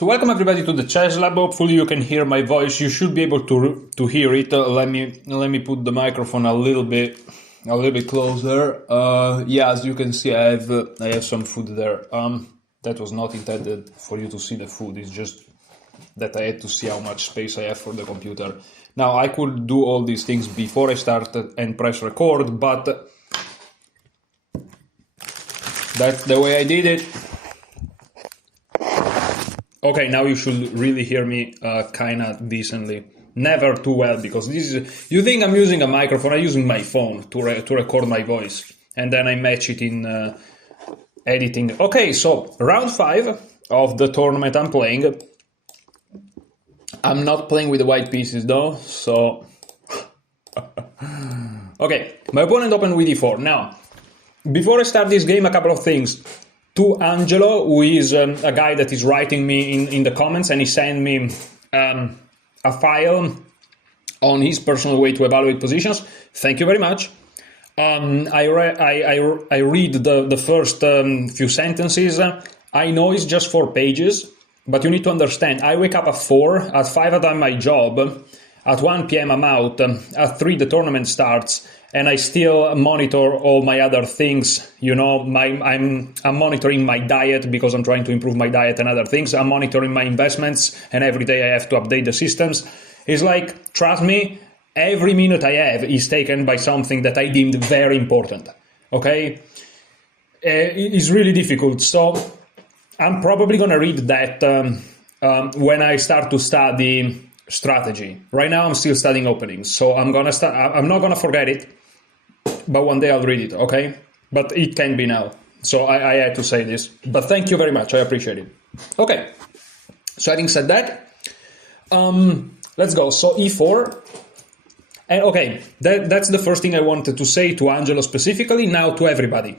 So welcome everybody to the Chess Lab. Hopefully you can hear my voice. You should be able to hear it. Let me put the microphone a little bit closer. Yeah, as you can see, I have some food there. That was not intended for you to see the food. It's just that I had to see how much space I have for the computer. Now I could do all these things before I start and press record, but that's the way I did it. Okay, now you should really hear me kinda decently. Never too well, because this is... You think I'm using a microphone, I'm using my phone to record my voice. And then I match it in editing. Okay, so round 5 of the tournament I'm playing. I'm not playing with the white pieces though, so... Okay, my opponent opened with e4. Now, before I start this game, a couple of things. To Angelo, who is a guy that is writing me in the comments, and he sent me a file on his personal way to evaluate positions. Thank you very much. I read the first few sentences. I know it's just 4 pages, but you need to understand, I wake up at 4, at 5 I'm at my job, at 1 p.m. I'm out, at 3 the tournament starts, and I still monitor all my other things. You know, I'm monitoring my diet because I'm trying to improve my diet and other things. I'm monitoring my investments, and every day I have to update the systems. It's like, trust me, every minute I have is taken by something that I deemed very important. Okay? It's really difficult. So I'm probably going to read that when I start to study strategy. Right now I'm still studying openings, so I'm not gonna forget it, but one day I'll read it, okay? But it can be now, so I had to say this. But thank you very much, I appreciate it. Okay, so having said that, let's go. So e4, and okay, that's the first thing I wanted to say to Angelo specifically. Now to everybody.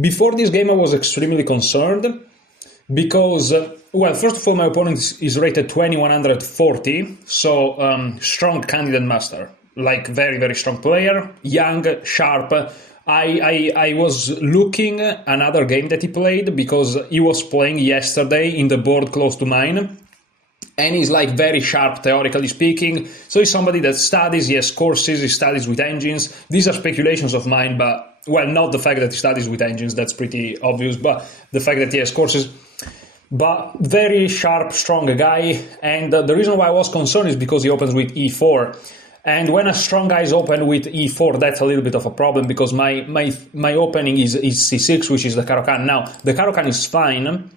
Before this game I was extremely concerned, because, well, first of all, my opponent is rated 2140, so strong candidate master, like very, very strong player, young, sharp. I was looking another game that he played, because he was playing yesterday in the board close to mine, and he's like very sharp, theoretically speaking. So he's somebody that studies, he has courses, he studies with engines. These are speculations of mine, but, well, not the fact that he studies with engines, that's pretty obvious, but the fact that he has courses. But very sharp, strong guy, and the reason why I was concerned is because he opens with e4. And when a strong guy is open with e4, that's a little bit of a problem, because my opening is c6, which is the Caro-Kann. Now, the Caro-Kann is fine.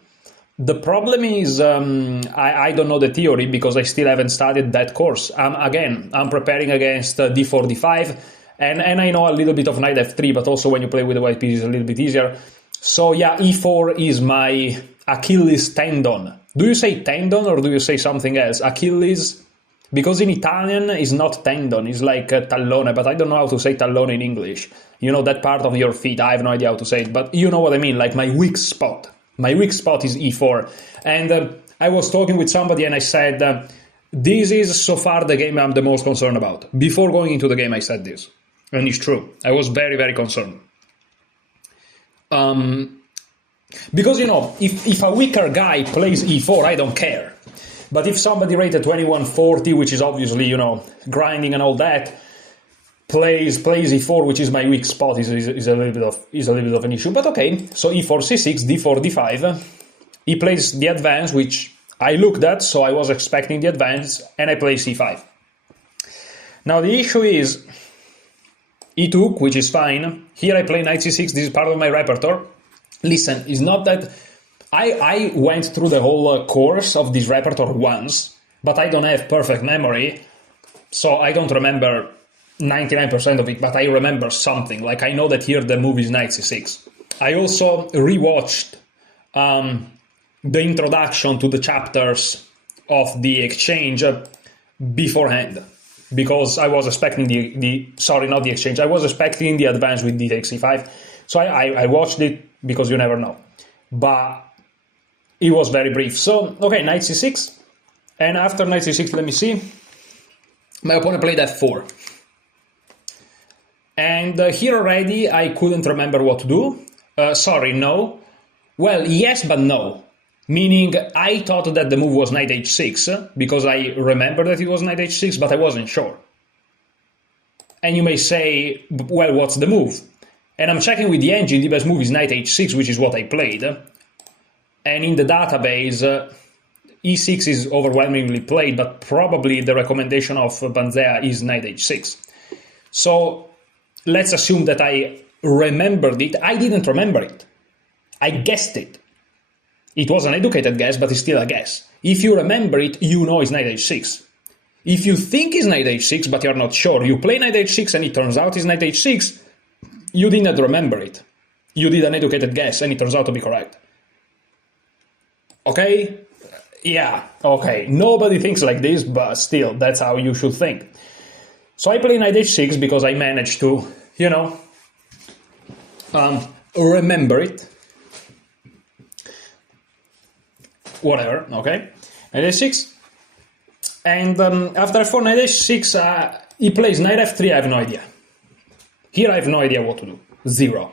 The problem is, I don't know the theory, because I still haven't studied that course. I'm preparing against d4, d5, and I know a little bit of knight f3, but also when you play with the white piece, it's a little bit easier. So yeah, e4 is my Achilles tendon. Do you say tendon or do you say something else? Achilles? Because in Italian it's not tendon, it's like tallone, but I don't know how to say tallone in English. You know, that part of your feet, I have no idea how to say it, but you know what I mean, like my weak spot. My weak spot is e4. And I was talking with somebody and I said, this is so far the game I'm the most concerned about. Before going into the game I said this. And it's true. I was very, very concerned. Because, you know, if a weaker guy plays e4, I don't care. But if somebody rated 2140, which is obviously, you know, grinding and all that, plays e4, which is my weak spot, is a little bit of an issue. But okay, so e4, c6, d4, d5. He plays the advance, which I looked at, so I was expecting the advance, and I play c5. Now the issue is, he took, which is fine. Here I play knight c6, this is part of my repertoire. Listen, it's not that... I went through the whole course of this repertoire once, but I don't have perfect memory, so I don't remember 99% of it, but I remember something. Like, I know that here the move is knight c6. I also rewatched the introduction to the chapters of the exchange beforehand, because I was expecting sorry, not the exchange, I was expecting the advance with d takes c5, so I watched it, because you never know. But it was very brief. So, okay, knight c6. And after knight c6, let me see. My opponent played f4. And here already, I couldn't remember what to do. Sorry, no. Well, yes, but no. Meaning, I thought that the move was knight h6, because I remember that it was knight h6, but I wasn't sure. And you may say, well, what's the move? And I'm checking with the engine, the best move is knight h6, which is what I played. And in the database, e6 is overwhelmingly played, but probably the recommendation of Banzea is knight h6. So let's assume that I remembered it. I didn't remember it. I guessed it. It was an educated guess, but it's still a guess. If you remember it, you know it's knight h6. If you think it's knight h6, but you're not sure, you play knight h6 and it turns out it's knight h6, you didn't remember it. You did an educated guess and it turns out to be correct. Okay? Yeah, okay. Nobody thinks like this, but still, that's how you should think. So I play knight h6 because I managed to, remember it. Whatever, okay? Knight h6. And after f4, knight h6, he plays knight f3, I have no idea. Here I have no idea what to do. Zero.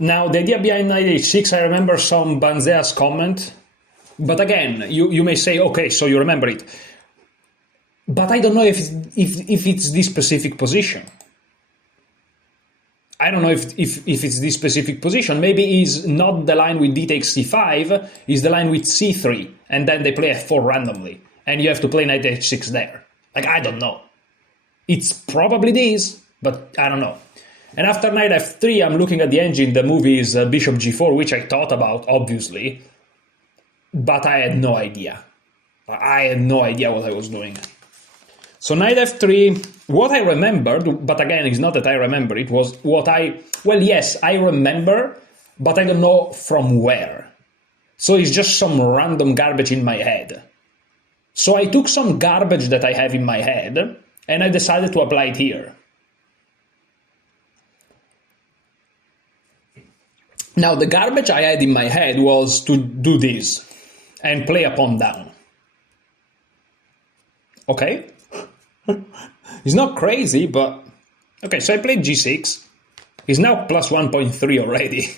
Now, the idea behind knight h6, I remember some Banzea's comment. But again, you may say, okay, so you remember it. But I don't know if it's this specific position. I don't know if it's this specific position. Maybe it's not the line with d takes c5, it's the line with c3, and then they play f4 randomly, and you have to play knight h6 there. Like, I don't know. It's probably this, but I don't know. And after knight f3, I'm looking at the engine, the move is bishop g4, which I thought about, obviously, but I had no idea. I had no idea what I was doing. So knight f3, what I remembered, but again, it's not that I remember, it was well, yes, I remember, but I don't know from where. So it's just some random garbage in my head. So I took some garbage that I have in my head, and I decided to apply it here. Now, the garbage I had in my head was to do this, and play a pawn down. Okay? It's not crazy, but... Okay, so I played g6. It's now plus 1.3 already.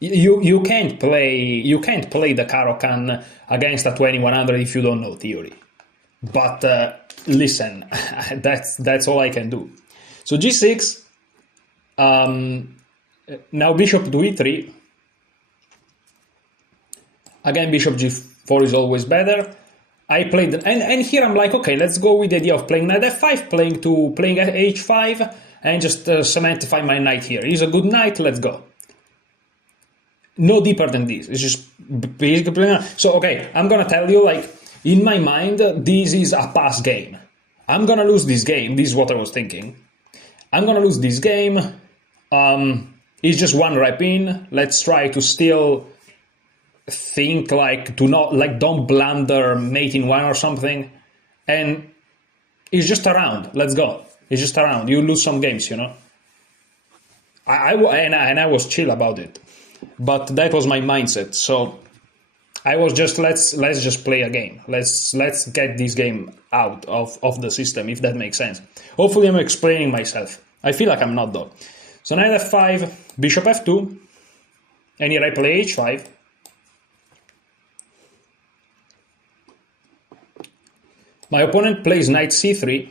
You can't play the Caro-Kann against a 2100 if you don't know theory. But listen, that's all I can do. So g6. Now bishop to e3. Again, bishop g4 is always better. I played, and here I'm like, okay, let's go with the idea of playing knight f5, playing h5, and just cementify my knight here. He's a good knight, let's go. No deeper than this. It's just basically. So, okay, I'm gonna tell you, like, in my mind, this is a pass game. I'm gonna lose this game. This is what I was thinking. I'm gonna lose this game. It's just one rep in. Let's try to still think like don't blunder mate in one or something, and it's just around. Let's go. It's just around. You lose some games, I was chill about it, but that was my mindset. So I was just let's just play a game. Let's get this game out of the system, if that makes sense. Hopefully I'm explaining myself. I feel like I'm not though. So knight f5, bishop f2, and here I play h5. My opponent plays knight c3.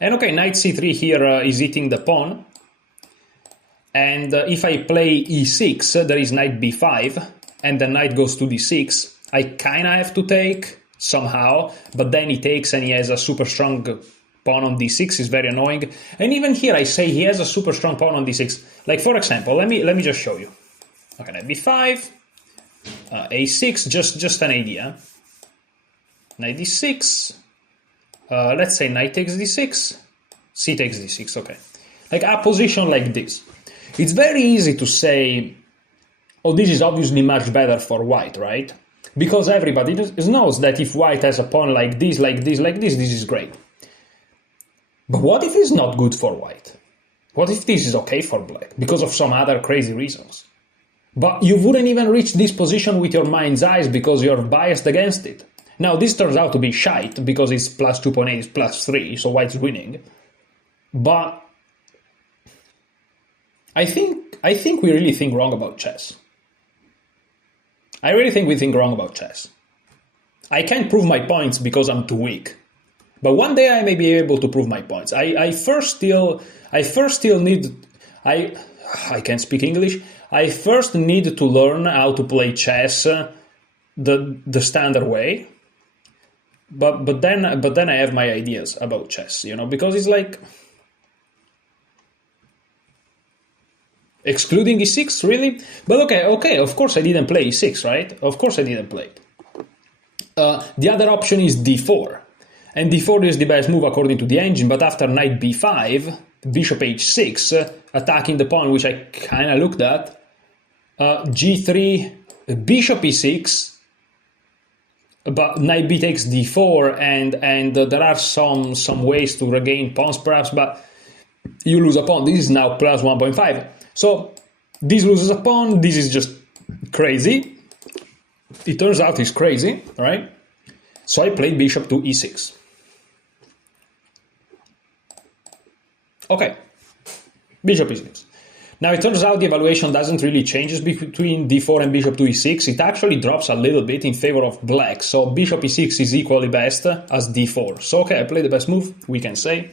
And okay, knight c3 here is hitting the pawn. And if I play e6, there is knight b5, and the knight goes to d6. I kind of have to take somehow, but then he takes and he has a super strong pawn on d6, is very annoying. And even here I say he has a super strong pawn on d6. Like, for example, let me just show you. Okay, knight b5, a6, just an idea. Knight d6, let's say knight takes d6, c takes d6, okay. Like a position like this. It's very easy to say, oh, this is obviously much better for white, right? Because everybody knows that if white has a pawn like this, this is great. But what if it's not good for white? What if this is okay for black, because of some other crazy reasons? But you wouldn't even reach this position with your mind's eyes because you're biased against it. Now, this turns out to be shite, because it's plus 2.8, it's plus 3, so white's winning. But I think we really think wrong about chess. I really think we think wrong about chess. I can't prove my points because I'm too weak. But one day I may be able to prove my points. I first still need I can't speak English. I first need to learn how to play chess the standard way. But then I have my ideas about chess, because it's like excluding e6, really? But okay, of course I didn't play e6, right? Of course I didn't play. The other option is d4. And d4 is the best move according to the engine, but after knight b5, bishop h6, attacking the pawn, which I kind of looked at, g3, bishop e6, but knight b takes d4, and there are some ways to regain pawns perhaps, but you lose a pawn. This is now plus 1.5. So this loses a pawn, this is just crazy. It turns out it's crazy, right? So I played bishop to e6. Okay, bishop e6. Now it turns out the evaluation doesn't really change between d4 and bishop to e6. It actually drops a little bit in favor of black. So bishop e6 is equally best as d4. So okay, I played the best move, we can say.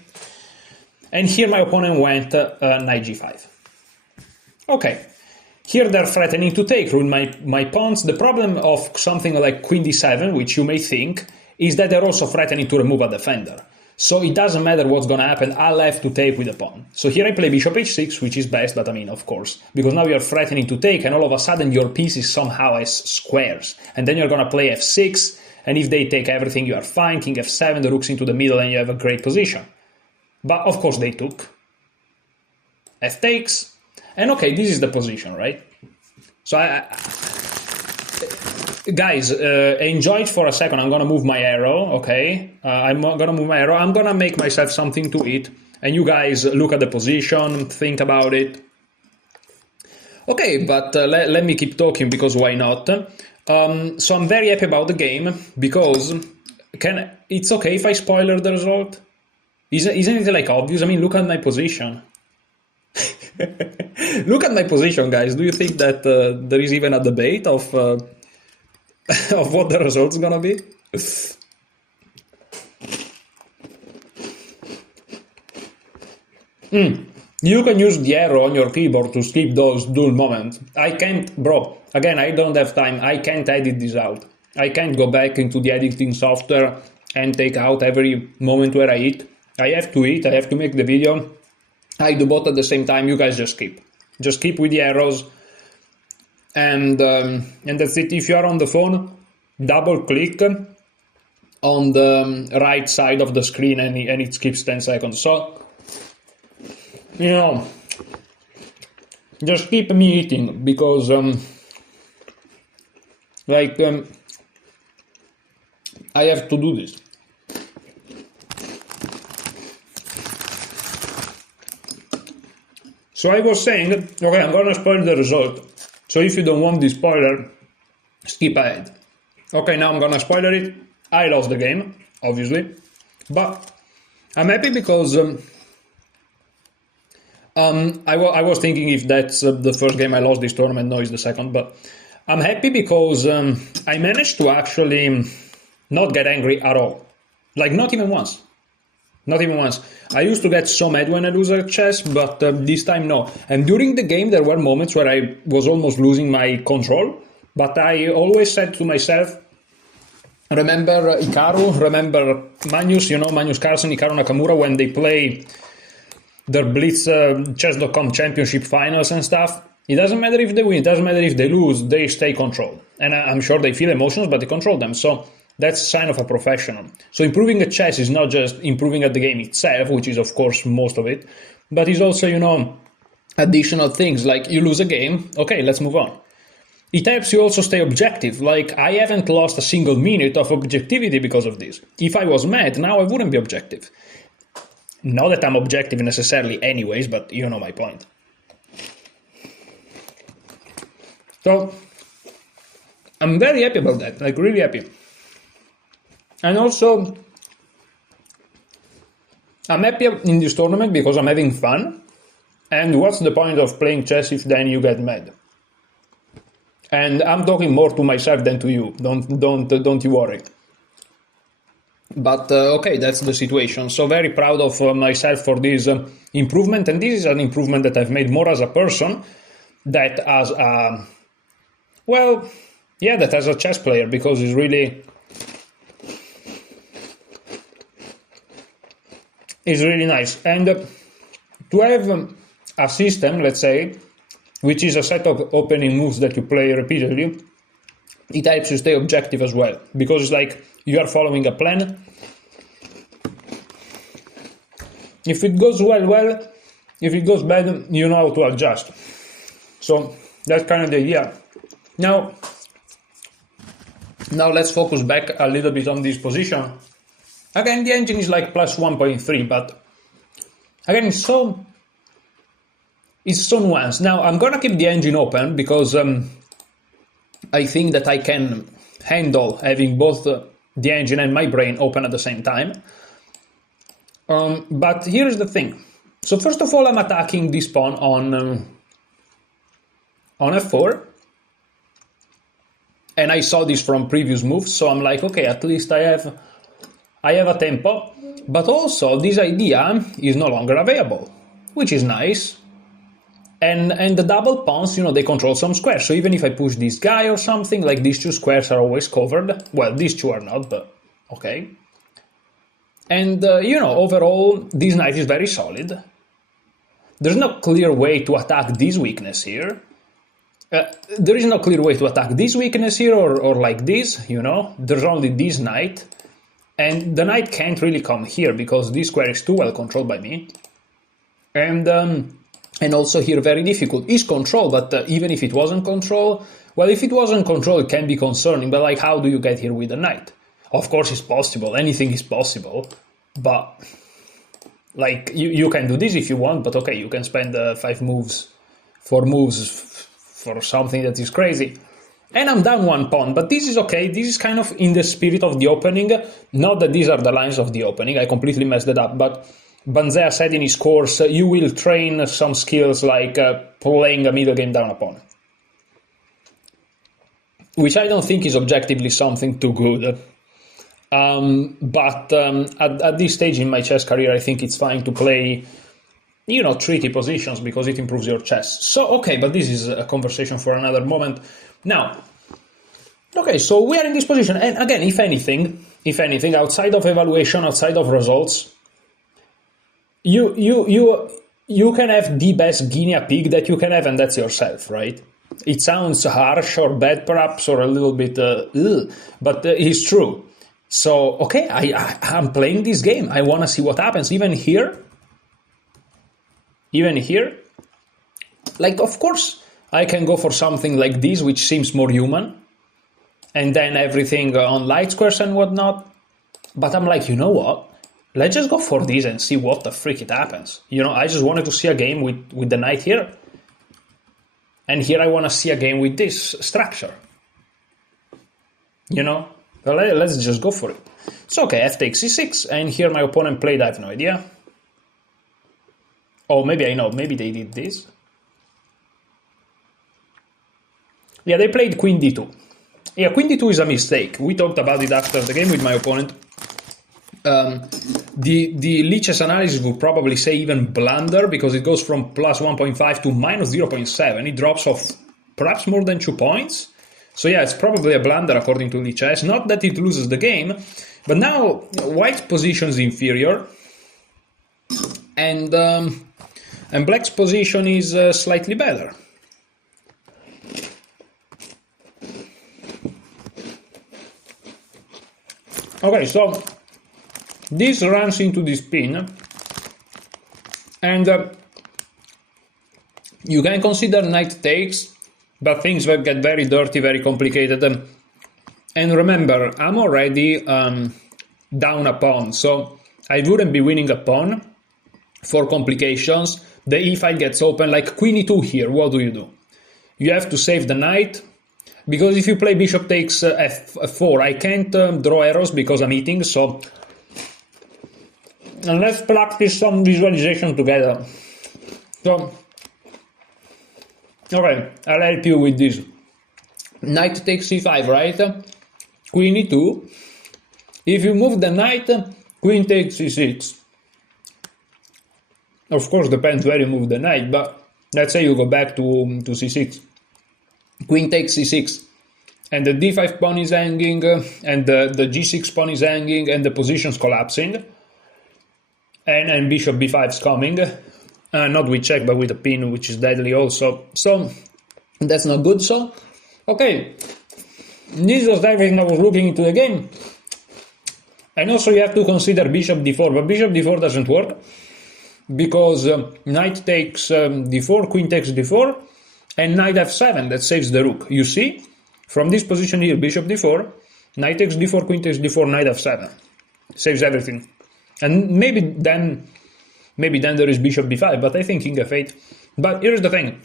And here my opponent went knight g5. Okay, here they're threatening to take, ruin my pawns. The problem of something like queen d7, which you may think, is that they're also threatening to remove a defender. So it doesn't matter what's going to happen, I'll have to take with the pawn. So here I play bishop h6, which is best, but I mean, of course, because now you're threatening to take, and all of a sudden your piece is somehow as squares. And then you're going to play f6, and if they take everything, you are fine. King f7, the rook's into the middle, and you have a great position. But of course they took. F takes, and okay, this is the position, right? So guys, enjoy it for a second. I'm gonna move my arrow, okay? I'm gonna move my arrow. I'm gonna make myself something to eat, and you guys look at the position, think about it. Okay, but let me keep talking, because why not? So I'm very happy about the game, because it's okay if I spoiler the result? Isn't it like obvious? I mean, look at my position. Look at my position, guys. Do you think that there is even a debate of what the result's gonna be? You can use the arrow on your keyboard to skip those dull moments. I can't, bro. Again, I don't have time. I can't edit this out. I can't go back into the editing software and take out every moment where I eat. I have to eat. I have to make the video. I do both at the same time. You guys just skip. Just keep with the arrows. And that's it. If you are on the phone, double click on the right side of the screen, and it skips 10 seconds. So, just keep me eating, because I have to do this. So I was saying, okay, I'm gonna spoil the result. So if you don't want this spoiler, skip ahead. Okay, now I'm gonna spoiler it. I lost the game, obviously, but I'm happy because I was thinking if that's the first game I lost this tournament. No, it's the second, but I'm happy because I managed to actually not get angry at all. Like, not even once. Not even once. I used to get so mad when I lose at chess, but this time no. And during the game there were moments where I was almost losing my control, but I always said to myself, remember Hikaru, remember Magnus, Magnus Carlsen, Hikaru Nakamura, when they play their Blitz Chess.com championship finals and stuff. It doesn't matter if they win, it doesn't matter if they lose, they stay controlled. And I'm sure they feel emotions, but they control them. So that's a sign of a professional. So improving at chess is not just improving at the game itself, which is of course most of it, but it's also, additional things like you lose a game, okay, let's move on. It helps you also stay objective. Like, I haven't lost a single minute of objectivity because of this. If I was mad, now I wouldn't be objective. Not that I'm objective necessarily anyways, but you know my point. So, I'm very happy about that, like really happy. And also, I'm happy in this tournament because I'm having fun. And what's the point of playing chess if then you get mad? And I'm talking more to myself than to you. Don't you worry. But okay, that's the situation. So very proud of myself for this improvement, and this is an improvement that I've made more as a person that as a, well, yeah, that as a chess player, because it's really nice. And to have a system, let's say, which is a set of opening moves that you play repeatedly, it helps you stay objective as well, because it's like you are following a plan. If it goes well. If it goes bad, you know how to adjust. So that's kind of the idea. Now let's focus back a little bit on this position. Again, the engine is like plus 1.3, but again, it's so nuanced. Now I'm gonna keep the engine open because I think that I can handle having both the engine and my brain open at the same time. But here's the thing. So first of all, I'm attacking this pawn on f4. And I saw this from previous moves, so I'm like, okay, at least I have a tempo. But also, this idea is no longer available, which is nice. And the double pawns, they control some squares. So even if I push this guy or something, like these two squares are always covered. Well, these two are not, but okay. And, overall, this knight is very solid. There's no clear way to attack this weakness here. There is no clear way to attack this weakness here or like this, There's only this knight. And the knight can't really come here because this square is too well controlled by me. And also here very difficult is control, but even if it wasn't control, well, if it wasn't control, it can be concerning, but like how do you get here with the knight? Of course it's possible, anything is possible, but like you can do this if you want, but okay, you can spend 4 moves for something that is crazy. And I'm down 1 pawn, but this is okay, this is kind of in the spirit of the opening, not that these are the lines of the opening, I completely messed it up, but Banzea said in his course, you will train some skills like playing a middle game down a pawn. Which I don't think is objectively something too good. But at this stage in my chess career, I think it's fine to play, tricky positions because it improves your chess. So, okay, but this is a conversation for another moment. Now, okay, so we are in this position. And again, if anything, outside of evaluation, outside of results, you can have the best guinea pig that you can have, and that's yourself, right? It sounds harsh or bad perhaps, or a little bit but it's true. So okay, I'm playing this game, I want to see what happens. Even here, like, of course I can go for something like this, which seems more human, and then everything on light squares and whatnot, but I'm like, you know what? Let's just go for this and see what the freak it happens. I just wanted to see a game with the knight here. And here I want to see a game with this structure. Let's just go for it. So, okay, f takes c6. And here my opponent played, I have no idea. Oh, maybe I know. Maybe they did this. Yeah, they played queen d2. Yeah, queen d2 is a mistake. We talked about it after the game with my opponent. The Lichess analysis would probably say even blunder because it goes from plus 1.5 to minus 0.7. It drops off perhaps more than 2 points. So yeah, it's probably a blunder according to Lichess. Not that it loses the game, but now white's position is inferior, and black's position is slightly better. Okay, so this runs into this pin, and you can consider knight takes, but things will get very dirty, very complicated. And remember, I'm already down a pawn, so I wouldn't be winning a pawn for complications. The e-file gets open, like queen e2 here, what do? You have to save the knight, because if you play bishop takes f4, I can't draw arrows because I'm eating, so... And let's practice some visualization together. So, okay, I'll help you with this. Knight takes c5, right? Queen e2. If you move the knight, queen takes c6. Of course, depends where you move the knight, but let's say you go back to c6. Queen takes c6. And the d5 pawn is hanging, and the g6 pawn is hanging, and the position's collapsing. And bishop b5 is coming. Not with check, but with a pin, which is deadly also. So, that's not good. So, okay. This was everything I was looking into the game. And also you have to consider bishop d4, but bishop d4 doesn't work. Because knight takes d4, queen takes d4, and knight f7, that saves the rook. You see? From this position here, bishop d4, knight takes d4, queen takes d4, knight f7. Saves everything. And maybe then there is bishop b5, but I think king f8. But here's the thing.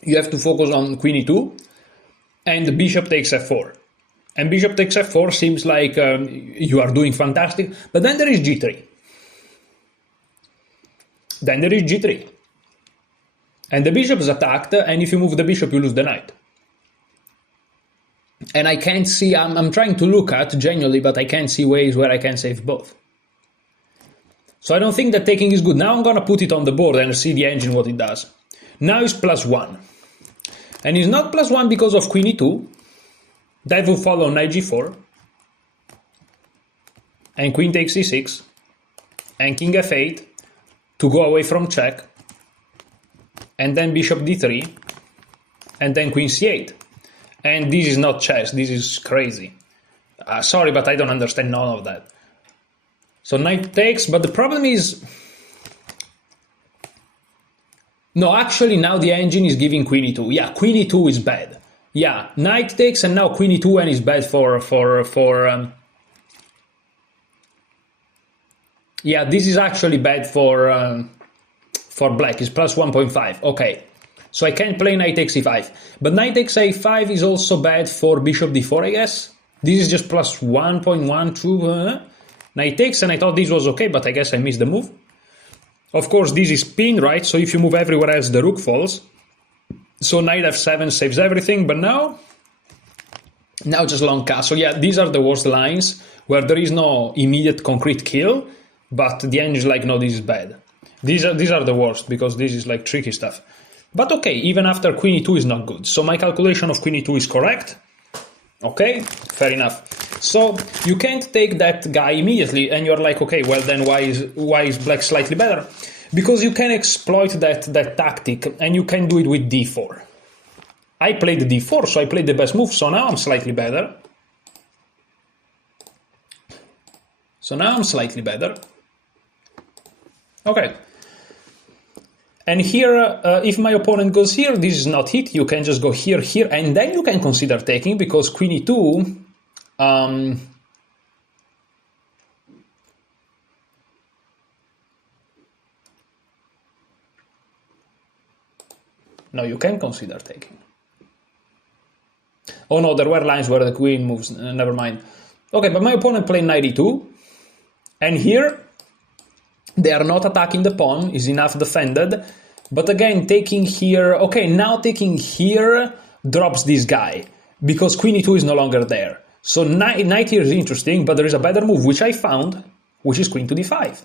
You have to focus on queen e2, and bishop takes f4. And bishop takes f4 seems like you are doing fantastic, but then there is g3. Then there is g3. And the bishop is attacked, and if you move the bishop, you lose the knight. And I can't see, I'm trying to look at, genuinely, but I can't see ways where I can save both. So I don't think that taking is good. Now I'm going to put it on the board and see the engine what it does. Now it's +1. And it's not +1 because of queen e2. That will follow knight g4. And queen takes c6. And king f8 to go away from check. And then bishop d3, and then queen c8. And this is not chess, this is crazy. Sorry, but I don't understand none of that. So knight takes, but the problem is... No, actually now the engine is giving queen e2. Yeah, queen e2 is bad. Yeah, knight takes and now queen e2 and is bad for yeah, this is actually bad for black, is +1.5. Okay, so I can't play knight takes e5. But knight takes a5 is also bad for bishop d4, I guess. This is just +1.12. Knight takes, and I thought this was okay, but I guess I missed the move. Of course, this is pinned, right? So if you move everywhere else, the rook falls. So knight f7 saves everything, but now just long castle. Yeah, these are the worst lines, where there is no immediate concrete kill, but the end is like, no, this is bad. These are the worst, because this is like tricky stuff. But okay, even after queen e2 is not good. So my calculation of queen e2 is correct. Okay, fair enough. So you can't take that guy immediately, and you're like, okay, well then why is black slightly better? Because you can exploit that tactic, and you can do it with d4. I played d4, so I played the best move, so now I'm slightly better. Okay. And here, if my opponent goes here, this is not hit, you can just go here, here, and then you can consider taking, because queen e2... no, you can consider taking. Oh no, there were lines where the queen moves, never mind. Okay, but my opponent played knight e2, and here they are not attacking the pawn, is enough defended, but again, taking here, okay, now taking here drops this guy, because queen e2 is no longer there. So knight here is interesting, but there is a better move, which I found, which is queen to d5.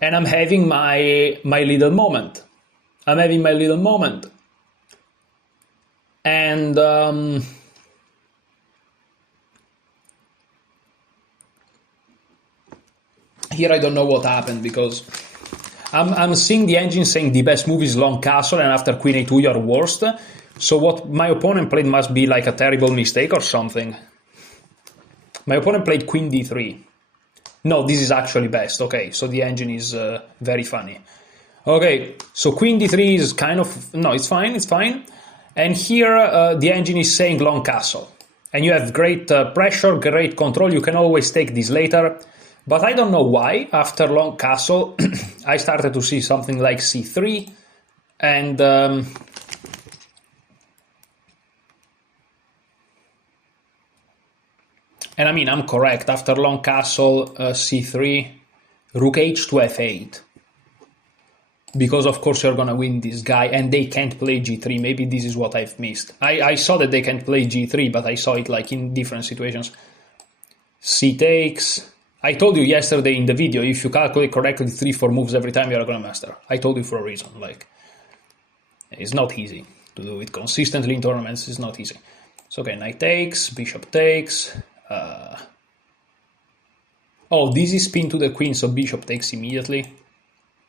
And I'm having my little moment. And here I don't know what happened, because I'm seeing the engine saying the best move is long castle, and after queen a2 you're worst. So what my opponent played must be like a terrible mistake or something. My opponent played queen d3. No, this is actually best. Okay, so the engine is very funny. Okay, so queen d3 is kind of... No, it's fine. And here the engine is saying long castle. And you have great pressure, great control. You can always take this later. But I don't know why, after long castle, I started to see something like c3. And I mean, I'm correct. After long castle, c3, Rook h to f8. Because of course you're gonna win this guy, and they can't play g3. Maybe this is what I've missed. I saw that they can't play g3, but I saw it like in different situations. C takes. I told you yesterday in the video, if you calculate correctly 3-4 moves every time, you're a grandmaster. I told you for a reason. Like, it's not easy to do it consistently in tournaments. It's not easy. So okay, knight takes, bishop takes. Oh, this is spin to the queen, so bishop takes immediately.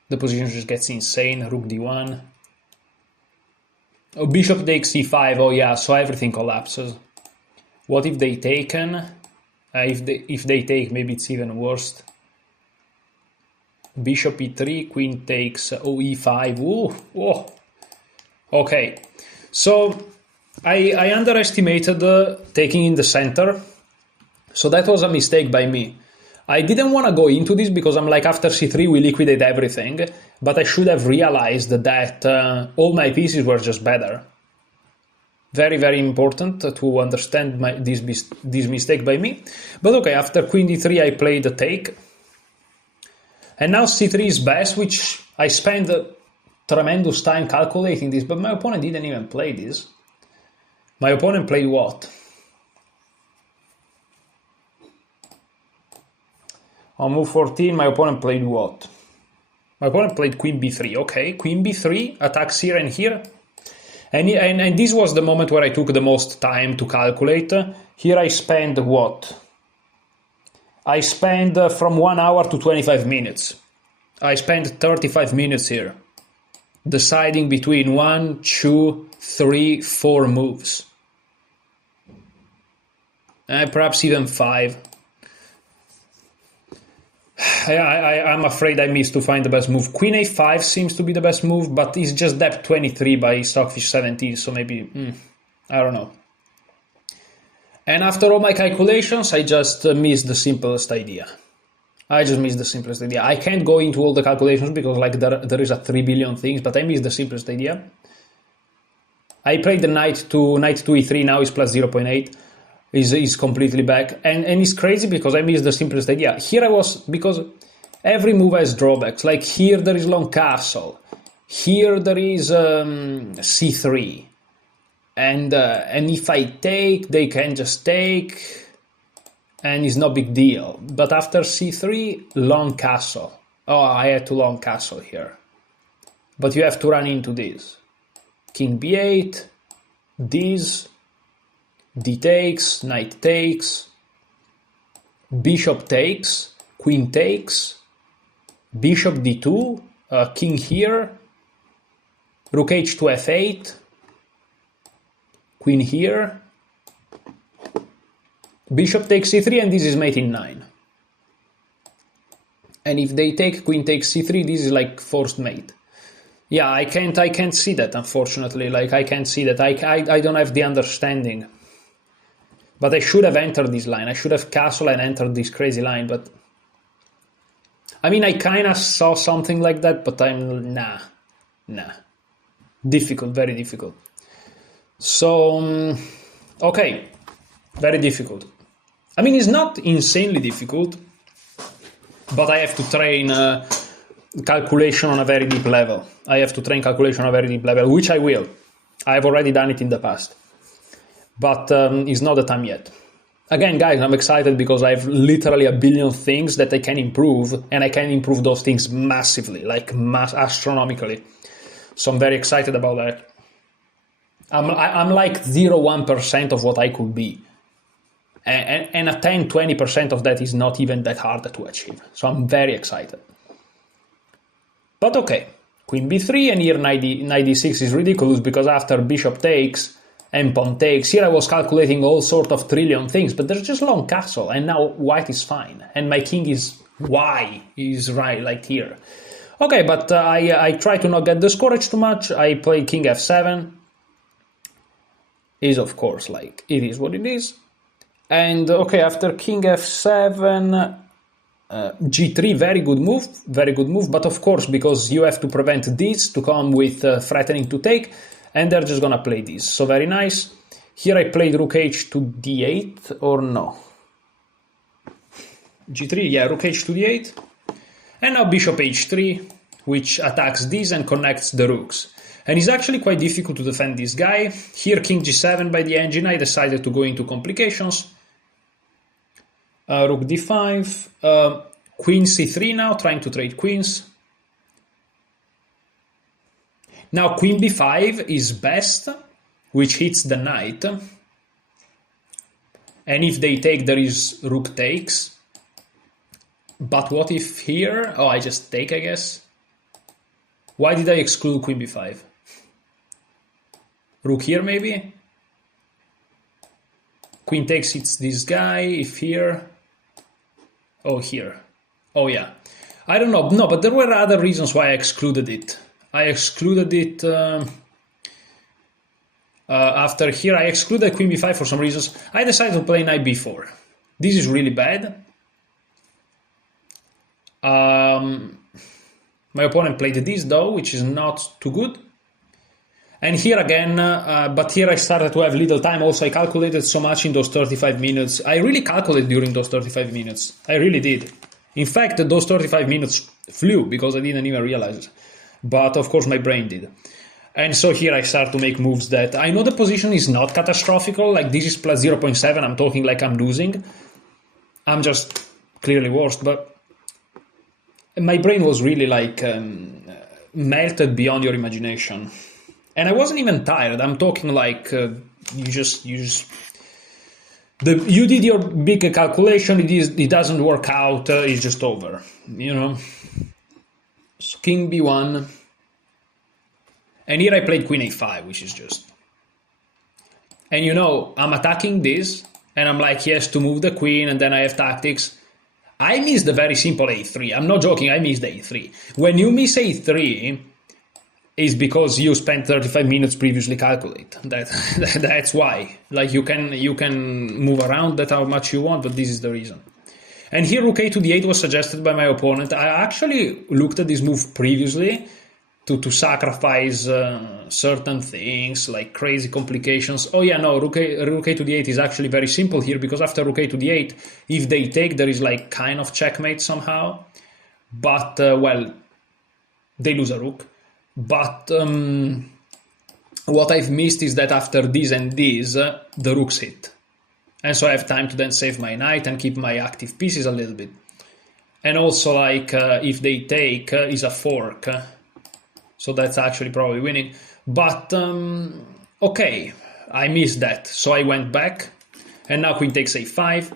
The position just gets insane. Rook d1. Oh, bishop takes c5. Oh yeah, so everything collapses. What if they taken? If they take, maybe it's even worse. Bishop e3, queen takes e5. Ooh, whoa. Okay, so I underestimated taking in the center. So that was a mistake by me. I didn't want to go into this because I'm like, after c3 we liquidate everything, but I should have realized that all my pieces were just better. Very, very important to understand this mistake by me. But okay, after queen d3 I played the take. And now c3 is best, which I spent tremendous time calculating this, but my opponent didn't even play this. My opponent played what? On move 14, my opponent played what? My opponent played queen b3. Okay, queen b3, attacks here and here. And this was the moment where I took the most time to calculate. Here I spent what? I spent from 1 hour to 25 minutes. I spent 35 minutes here, deciding between 1, 2, 3, 4 moves. Perhaps even 5. I'm afraid I missed to find the best move. Queen a5 seems to be the best move, but it's just depth 23 by Stockfish 17, so maybe, I don't know. And after all my calculations, I just missed the simplest idea. I can't go into all the calculations because like there is a 3 billion things, but I missed the simplest idea. I played the knight to e3, now is plus 0.8. Is completely back, and it's crazy because I missed the simplest idea. Here I was, because every move has drawbacks. Like here there is long castle, here there is c3, and if I take, they can just take, and it's no big deal. But after c3, long castle. Oh, I had to long castle here, but you have to run into this. King b8, this. D takes, knight takes, bishop takes, queen takes, bishop d2, king here, rook h to f8, queen here, bishop takes c3, and this is mate in 9. And if they take, queen takes c3, this is like forced mate. Yeah, I can't see that, unfortunately. Like, I can't see that. I don't have the understanding. But I should have entered this line. I should have castled and entered this crazy line, but... I mean, I kind of saw something like that, but I'm... Nah. Difficult, very difficult. So, okay. Very difficult. I mean, it's not insanely difficult, but I have to train calculation on a very deep level. Which I will. I have already done it in the past. But it's not the time yet. Again, guys, I'm excited because I have literally a billion things that I can improve, and I can improve those things massively, like astronomically. So I'm very excited about that. I'm like 0.1% of what I could be. And a 10-20% of that is not even that hard to achieve. So I'm very excited. But okay, queen b3, and here knight d6 is ridiculous because after bishop takes and pawn takes, here I was calculating all sort of trillion things, but there's just long castle, and now white is fine, and my king is right, like here. Okay, but I try to not get discouraged too much. I play king f7. Is of course like, it is what it is. And okay, after king f7, g3, very good move, but of course, because you have to prevent this to come with threatening to take, and they're just gonna play this. So very nice. Here I played rook h to d8, or no? g3, yeah, rook h to d8. And now bishop h3, which attacks this and connects the rooks. And it's actually quite difficult to defend this guy. Here, king g7 by the engine, I decided to go into complications. Rook d5, queen c3 now, trying to trade queens. Now queen b5 is best, which hits the knight. And if they take, there is rook takes. But what if here? Oh, I just take, I guess. Why did I exclude queen b5? Rook here, maybe? Queen takes hits this guy, if here... Oh, here. Oh, yeah. I don't know. No, but there were other reasons why I excluded it. I excluded it... after here, I excluded queen b5 for some reasons. I decided to play knight b4. This is really bad. My opponent played this though, which is not too good. And here again, but here I started to have little time. Also, I calculated so much in those 35 minutes. I really calculated during those 35 minutes. I really did. In fact, those 35 minutes flew because I didn't even realize it. But of course, my brain did. And so here I start to make moves that I know the position is not catastrophical. Like this is plus 0.7. I'm talking like I'm losing. I'm just clearly worst, but my brain was really like melted beyond your imagination. And I wasn't even tired. I'm talking like you did your big calculation. It doesn't work out. It's just over. You know. So king b1, and here I played queen a5, which is just. And you know, I'm attacking this, and I'm like, yes, to move the queen, and then I have tactics. I missed the very simple a3. I'm not joking. I missed a3. When you miss a3. Is because you spent 35 minutes previously calculate. That's why. Like you can move around that how much you want, but this is the reason. And here rook a to d8 was suggested by my opponent. I actually looked at this move previously to sacrifice certain things like crazy complications. Oh yeah, no, rook a to d8 is actually very simple here because after rook a to d8, if they take, there is like kind of checkmate somehow. But well, they lose a rook. But what I've missed is that after this and this, the rooks hit. And so I have time to then save my knight and keep my active pieces a little bit. And also, like, if they take, is a fork. So that's actually probably winning. But, okay, I missed that. So I went back. And now queen takes a5.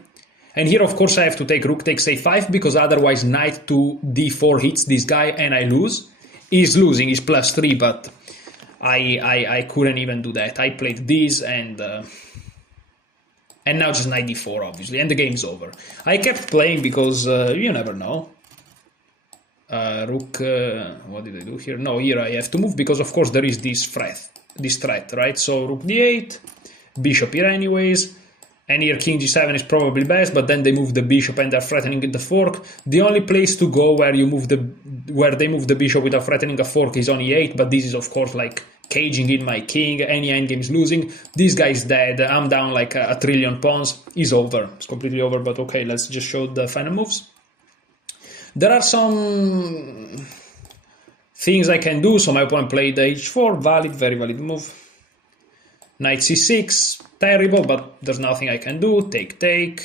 And here, of course, I have to take rook takes a5, because otherwise knight to d4 hits this guy and I lose. He's losing, he's +3, but I couldn't even do that. I played this and now just knight d4, obviously, and the game's over. I kept playing because you never know. Rook, what did I do here? No, here I have to move because, of course, there is this threat, right? So rook d8, bishop here anyways. And here king g7 is probably best, but then they move the bishop and they're threatening the fork. The only place to go where they move the bishop without threatening a fork is on e8, but this is of course like caging in my king. Any endgame is losing. This guy is dead. I'm down like a trillion pawns. It's over. It's completely over. But okay, let's just show the final moves. There are some things I can do. So my opponent played h4, valid, very valid move. Knight c6, terrible, but there's nothing I can do. Take. B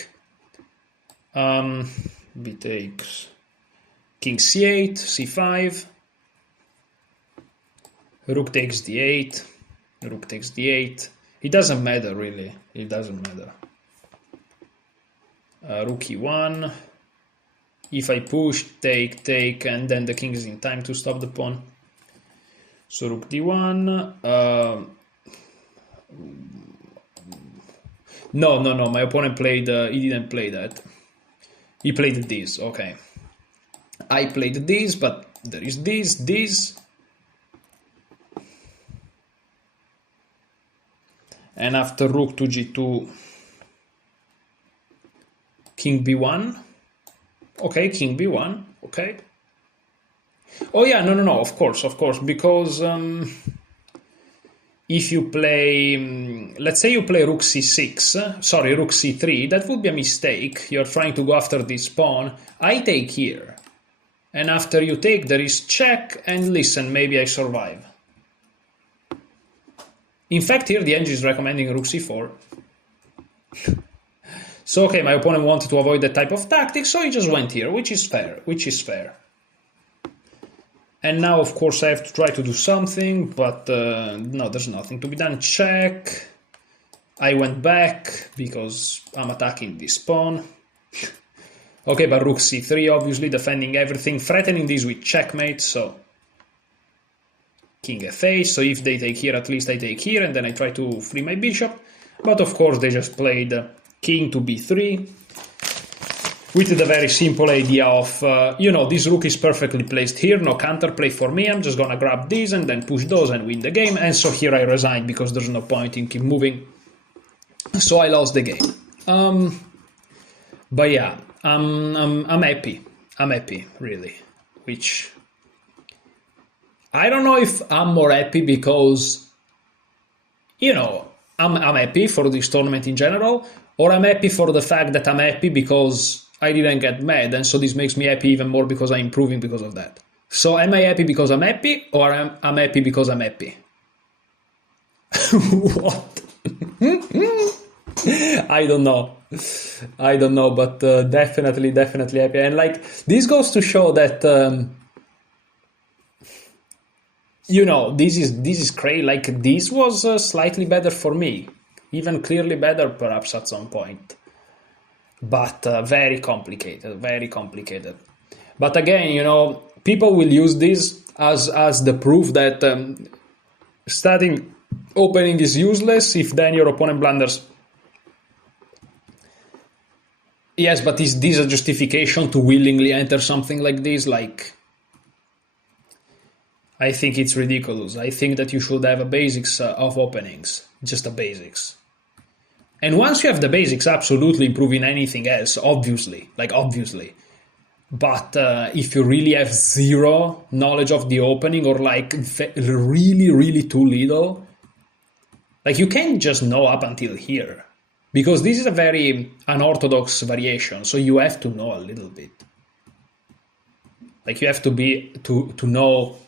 takes. King c8, c5. Rook takes d8. Rook takes d8. It doesn't matter, really. It doesn't matter. Rook e1. If I push, take, and then the king is in time to stop the pawn. So rook d1. No. My opponent played. He didn't play that. He played this. Okay. I played this, but there is this. And after rook to g2, king b1. Okay, king b1. Okay. Oh yeah, no. Of course, because. If you play, let's say you play rook c6, rook c3, that would be a mistake. You're trying to go after this pawn. I take here. And after you take, there is check and listen, maybe I survive. In fact, here the engine is recommending rook c4. So, okay, my opponent wanted to avoid that type of tactic, so he just went here, which is fair. And now, of course, I have to try to do something, but no, there's nothing to be done. Check. I went back because I'm attacking this pawn. Okay, but rook c3, obviously, defending everything, threatening this with checkmate, so king f8, so if they take here, at least I take here, and then I try to free my bishop. But of course, they just played king to b3, with the very simple idea of, this rook is perfectly placed here, no counterplay for me, I'm just gonna grab these and then push those and win the game, and so here I resigned because there's no point in keep moving. So I lost the game. But yeah, I'm happy, really. Which I don't know if I'm more happy because, I'm happy for this tournament in general, or I'm happy for the fact that I'm happy because I didn't get mad, and so this makes me happy even more because I'm improving because of that. So am I happy because I'm happy, or I'm happy because I'm happy? What? I don't know, but definitely happy. And this goes to show that this is crazy. This was slightly better for me, even clearly better perhaps at some point, but very complicated. But again, people will use this as the proof that starting opening is useless if then your opponent blunders. Yes, but is this a justification to willingly enter something like this? I think it's ridiculous. I think that you should have a basics of openings, just the basics. And once you have the basics, absolutely improving anything else, obviously. But if you really have zero knowledge of the opening, or really too little, you can't just know up until here. Because this is a very unorthodox variation, so you have to know a little bit. You have to know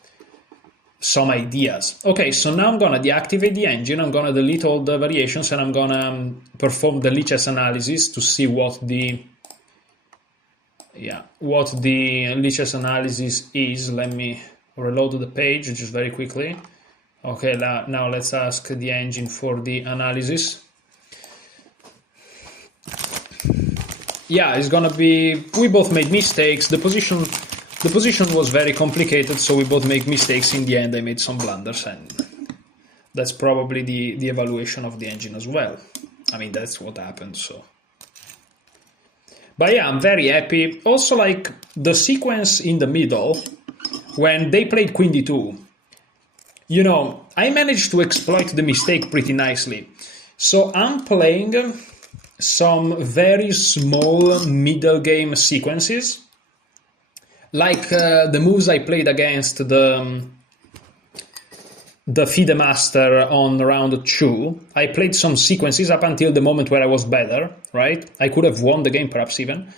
some ideas. Okay, so now I'm gonna deactivate the engine, I'm gonna delete all the variations, and I'm gonna perform the Lichess analysis to see what the Lichess analysis is. Let me reload the page just very quickly. Okay, now let's ask the engine for the analysis. Yeah, it's gonna be, we both made mistakes. The position was very complicated, so we both make mistakes. In the end, I made some blunders, and that's probably the evaluation of the engine as well. I mean, that's what happened, so. But yeah, I'm very happy. Also, the sequence in the middle, when they played Queen d2, I managed to exploit the mistake pretty nicely. So I'm playing some very small middle game sequences, the moves I played against the FIDE Master on round 2. I played some sequences up until the moment where I was better, right? I could have won the game perhaps even.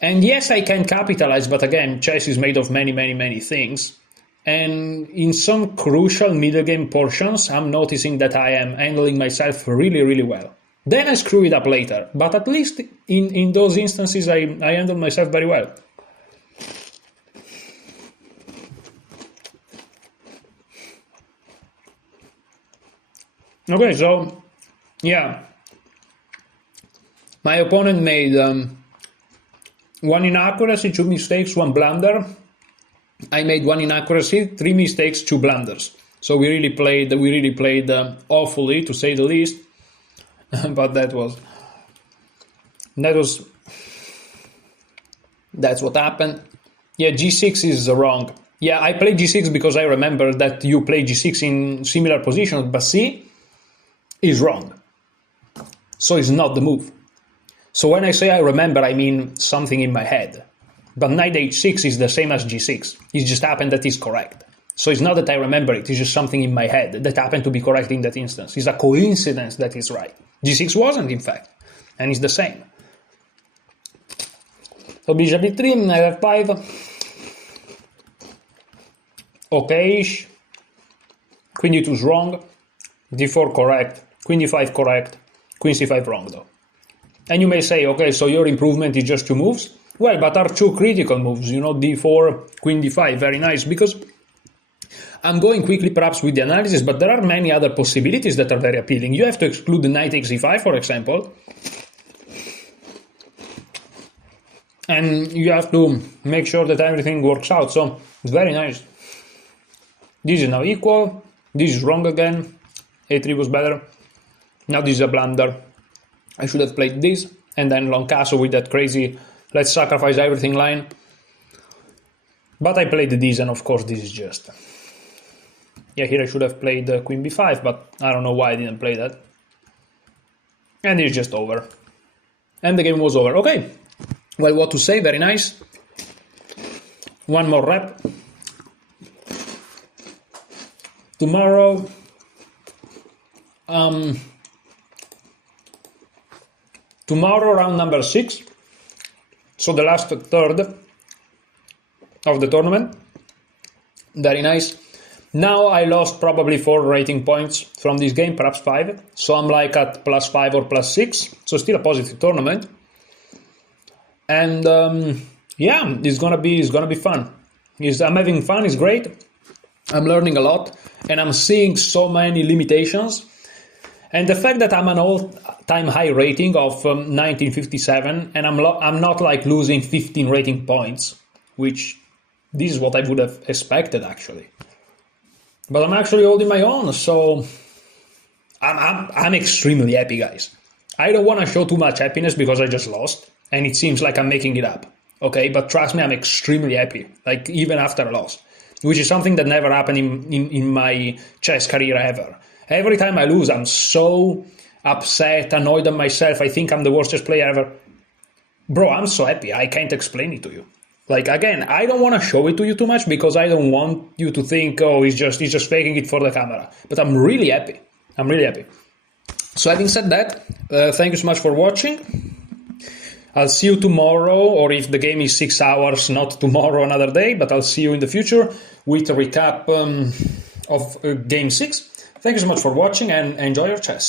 And yes, I can capitalize, but again, chess is made of many things. And in some crucial middle game portions, I'm noticing that I am handling myself really well. Then I screw it up later, but at least in those instances I handle myself very well. Okay, so yeah, my opponent made one inaccuracy, 2 mistakes, 1 blunder. I made 1 inaccuracy, 3 mistakes, 2 blunders. So we really played awfully, to say the least. But that's what happened. Yeah, g6 is wrong. Yeah, I played g6 because I remember that you play g6 in similar positions, but c is wrong. So it's not the move. So when I say I remember, I mean something in my head. But knight h6 is the same as g6. It just happened that it's correct. So it's not that I remember it, it's just something in my head that happened to be correct in that instance. It's a coincidence that it's right. g6 wasn't, in fact, and it's the same. So bishop e3, knight f5. okayish. Queen d2 is wrong. d4 correct. Queen d5 correct. Queen c5 wrong though. And you may say, okay, so your improvement is just 2 moves. Well, but are 2 critical moves, you know, d4, queen d5, very nice, because I'm going quickly perhaps with the analysis, but there are many other possibilities that are very appealing. You have to exclude the knight takes e5, for example, and you have to make sure that everything works out, so it's very nice. This is now equal, this is wrong again, a3 was better, now this is a blunder. I should have played this, and then long castle with that crazy let's sacrifice everything line. But I played this, and of course this is just... Yeah, here I should have played queen b5, but I don't know why I didn't play that. And it's just over. And the game was over. Okay, well, what to say, very nice. One more rep. Tomorrow... Tomorrow, round number 6. So the last third of the tournament. Very nice. Now I lost probably 4 rating points from this game, perhaps 5. So I'm like at +5 or +6. So still a positive tournament. And yeah, it's gonna be fun. I'm having fun. It's great. I'm learning a lot, and I'm seeing so many limitations. And the fact that I'm an all-time high rating of 1957, and I'm not like losing 15 rating points, which this is what I would have expected actually. But I'm actually holding my own, so I'm extremely happy, guys. I don't want to show too much happiness because I just lost, and it seems like I'm making it up. Okay, but trust me, I'm extremely happy, like even after a loss, which is something that never happened in my chess career ever. Every time I lose, I'm so upset, annoyed at myself. I think I'm the worst chess player ever. Bro, I'm so happy. I can't explain it to you. Like, again, I don't want to show it to you too much because I don't want you to think, oh, he's just faking it for the camera. But I'm really happy. I'm really happy. So having said that, thank you so much for watching. I'll see you tomorrow, or if the game is 6 hours, not tomorrow, another day, but I'll see you in the future with a recap of Game 6. Thank you so much for watching, and enjoy your chess.